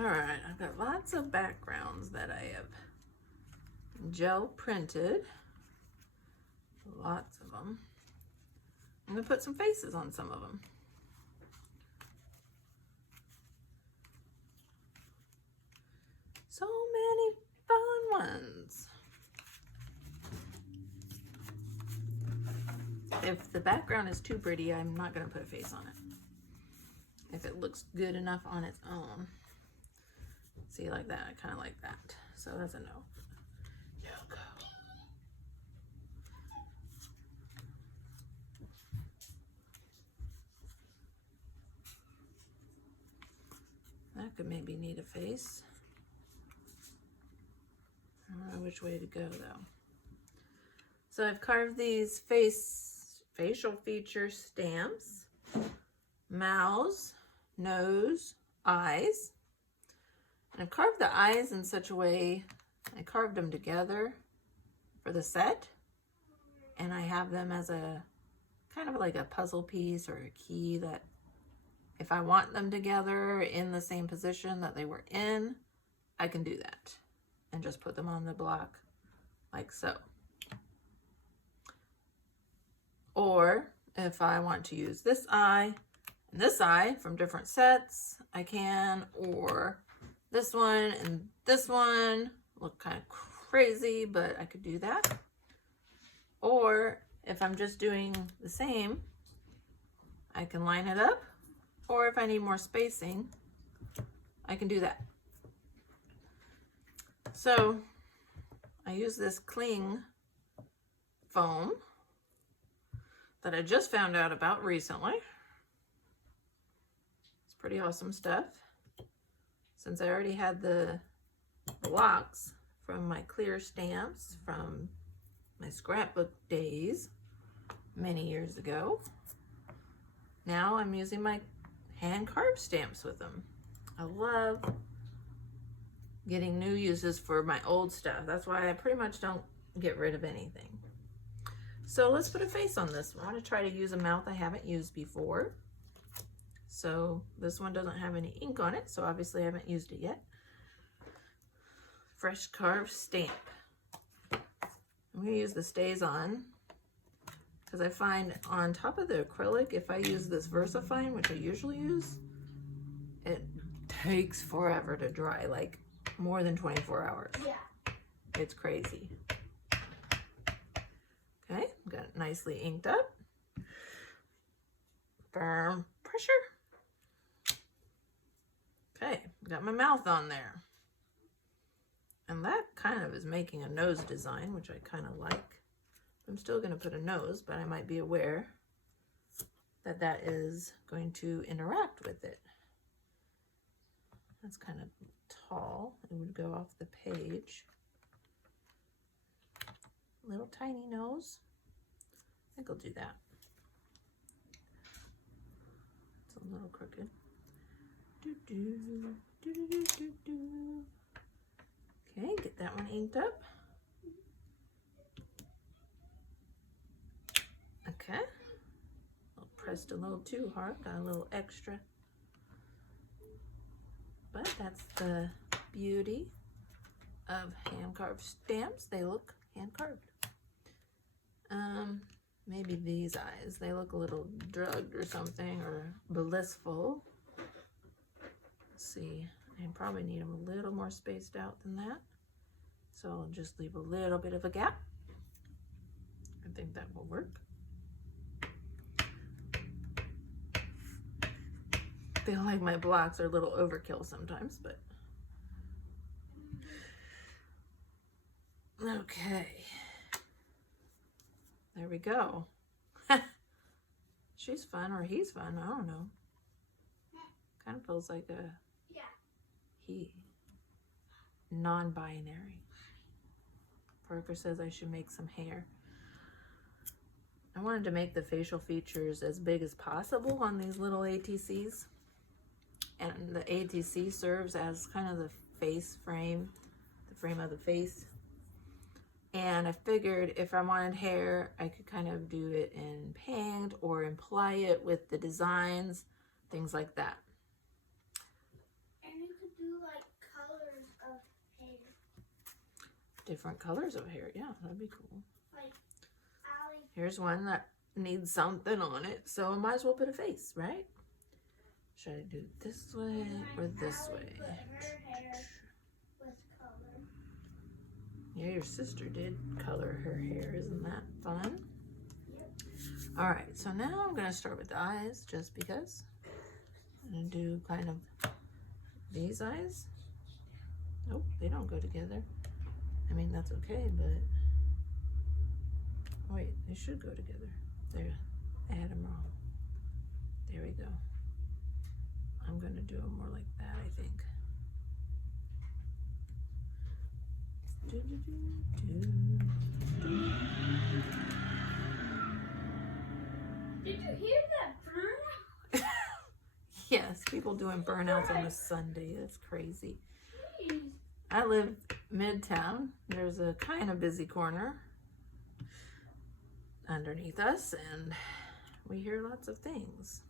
All right, I've got lots of backgrounds that I have gel printed. Lots of them. I'm gonna put some faces on some of them. So many fun ones. If the background is too pretty, I'm not gonna put a face on it. If it looks good enough on its own. See, like that, I kind of like that. So that's a no. No go. That could maybe need a face. I don't know which way to go though. So I've carved these facial feature stamps, mouths, nose, eyes. And I've carved the eyes in such a way, I carved them together for the set. And I have them as a kind of like a puzzle piece or a key that if I want them together in the same position that they were in, I can do that and just put them on the block like so. Or if I want to use this eye and this eye from different sets, I can, or this one and this one look kind of crazy, but I could do that. Or if I'm just doing the same, I can line it up. Or if I need more spacing, I can do that. So I use this cling foam that I just found out about recently. It's pretty awesome stuff. Since I already had the blocks from my clear stamps from my scrapbook days many years ago, now I'm using my hand carved stamps with them. I love getting new uses for my old stuff. That's why I pretty much don't get rid of anything. So let's put a face on this one. I want to try to use a mouth I haven't used before. So this one doesn't have any ink on it, so obviously I haven't used it yet. Fresh carved stamp. I'm going to use the Stays On because I find on top of the acrylic, if I use this VersaFine, which I usually use, it takes forever to dry, like more than 24 hours. Yeah. It's crazy. Okay, got it nicely inked up. Firm pressure. Okay, got my mouth on there. And that kind of is making a nose design, which I kind of like. I'm still going to put a nose, but I might be aware that that is going to interact with it. That's kind of tall. It would go off the page. Little tiny nose. I think I'll do that. It's a little crooked. Okay, get that one inked up. Okay. Pressed a little too hard, got a little extra. But that's the beauty of hand-carved stamps. They look hand-carved. Maybe these eyes, they look a little drugged or something, or blissful. Let's see, I probably need them a little more spaced out than that. So I'll just leave a little bit of a gap. I think that will work. I feel like my blocks are a little overkill sometimes, but okay. There we go. She's fun, or he's fun, I don't know. Kind of feels like a he. Non-binary. Parker says I should make some hair. I wanted to make the facial features as big as possible on these little ATCs. And the ATC serves as kind of the face frame, the frame of the face. And I figured if I wanted hair, I could kind of do it in paint or imply it with the designs, things like that. And you could do like different colors of hair. Yeah, that'd be cool. Like, Here's one that needs something on it, so I might as well put a face, right? Should I do it this way or this way? Put her hair with color. Yeah, your sister did color her hair. Isn't that fun? Yep. All right, so now I'm gonna start with the eyes just because. I'm gonna do kind of these eyes. Nope, they don't go together. I mean, that's okay, but wait, they should go together. There, I had them wrong. There we go. I'm gonna do them more like that, I think. Did you hear that burn? Yes, people doing burnouts on a Sunday. That's crazy. Jeez. I live midtown. There's a kind of busy corner underneath us, and we hear lots of things.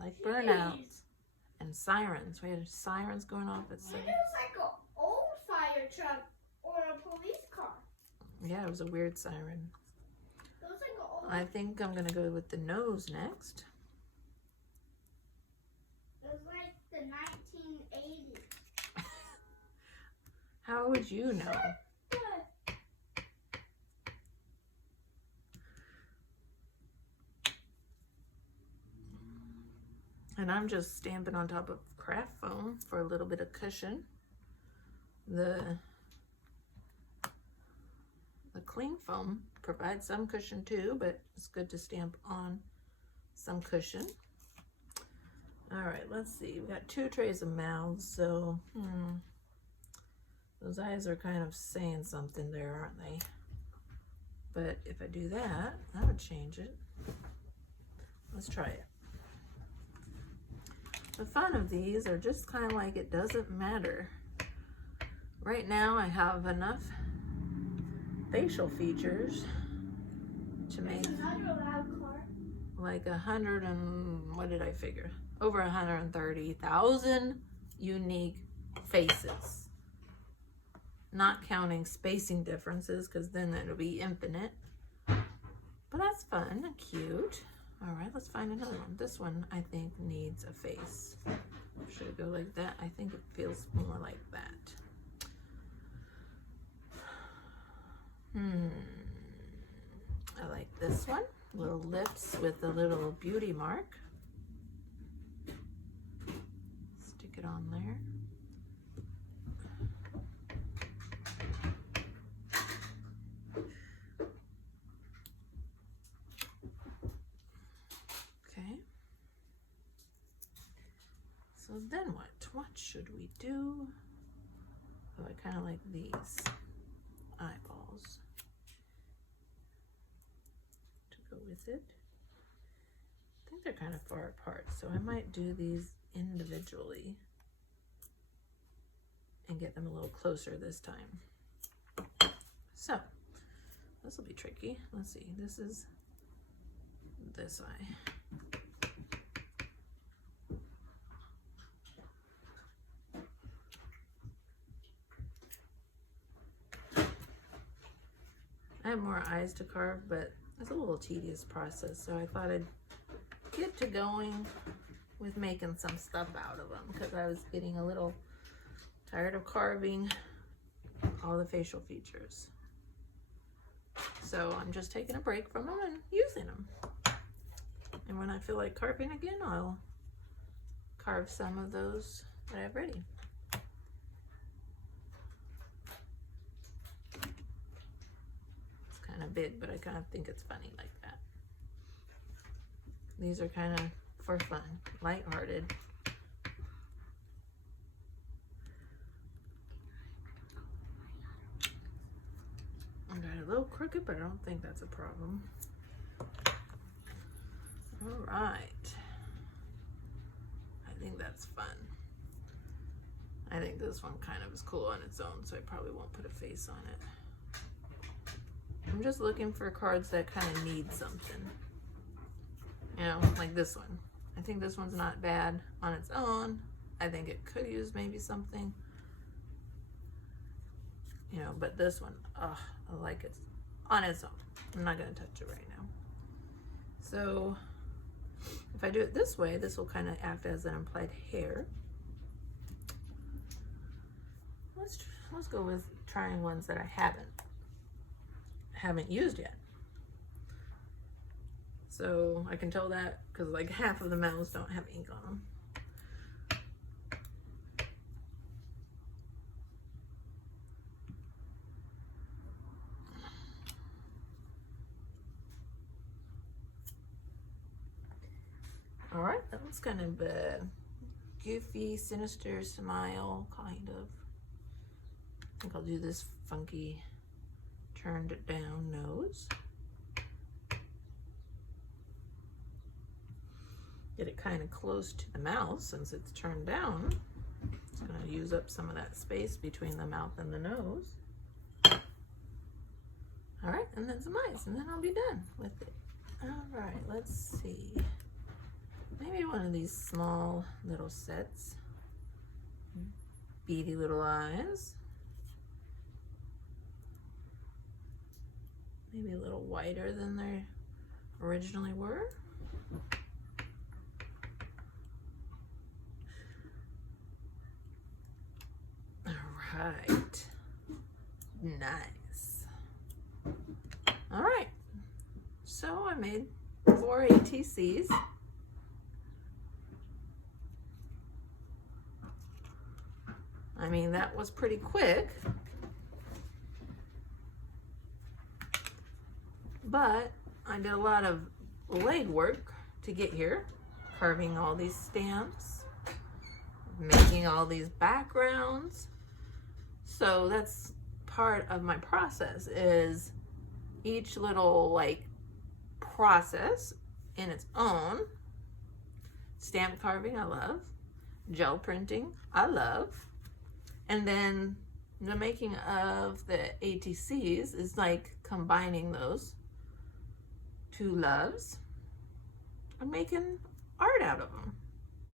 Like burnouts and sirens. We had sirens going off at It 7. was like an old fire truck or a police car. Yeah, it was a weird siren. It was like an old. I think I'm gonna go with the nose next. It was like the 1980s. How would you know? And I'm just stamping on top of craft foam for a little bit of cushion. The cling foam provides some cushion too, but it's good to stamp on some cushion. All right, let's see. We got 2 trays of mouths, so those eyes are kind of saying something there, aren't they? But if I do that, that would change it. Let's try it. The fun of these are just kind of like it doesn't matter. Right now I have enough facial features to make Another loud car. like 100 and what did I figure? Over 130,000 unique faces. Not counting spacing differences, because then it'll be infinite. But that's fun and cute. All right, let's find another one. This one, I think, needs a face. Should it go like that? I think it feels more like that. I like this one. Little lips with a little beauty mark. Stick it on there. So then what? What should we do? Oh, I kind of like these eyeballs to go with it. I think they're kind of far apart, so I might do these individually and get them a little closer this time. So this will be tricky. Let's see. This is this eye. I have more eyes to carve, but it's a little tedious process, so I thought I'd get to going with making some stuff out of them, because I was getting a little tired of carving all the facial features. So I'm just taking a break from them and using them. And when I feel like carving again, I'll carve some of those that I have ready. Kind of big, but I kind of think it's funny like that. These are kind of for fun, lighthearted. I got a little crooked, but I don't think that's a problem. All right. I think that's fun. I think this one kind of is cool on its own, so I probably won't put a face on it. I'm just looking for cards that kind of need something. You know, like this one. I think this one's not bad on its own, I think it could use maybe something, you know, but this one, oh, I like it on its own. I'm not going to touch it right now. So if I do it this way, this will kind of act as an implied hair. Let's go with trying ones that I haven't used yet. So I can tell that because like half of the mouths don't have ink on them. All right, that looks kind of a goofy, sinister smile, kind of. I think I'll do this funky, turned it down nose. Get it kind of close to the mouth since it's turned down. It's going to use up some of that space between the mouth and the nose. All right, and then some eyes, and then I'll be done with it. All right, let's see. Maybe one of these small little sets. Beady little eyes. Maybe a little whiter than they originally were. All right. Nice. All right. So I made 4 ATCs. I mean, that was pretty quick. But I did a lot of leg work to get here, carving all these stamps, making all these backgrounds. So that's part of my process, is each little like process in its own. Stamp carving, I love. Gel printing, I love. And then the making of the ATCs is like combining those two loves and making art out of them.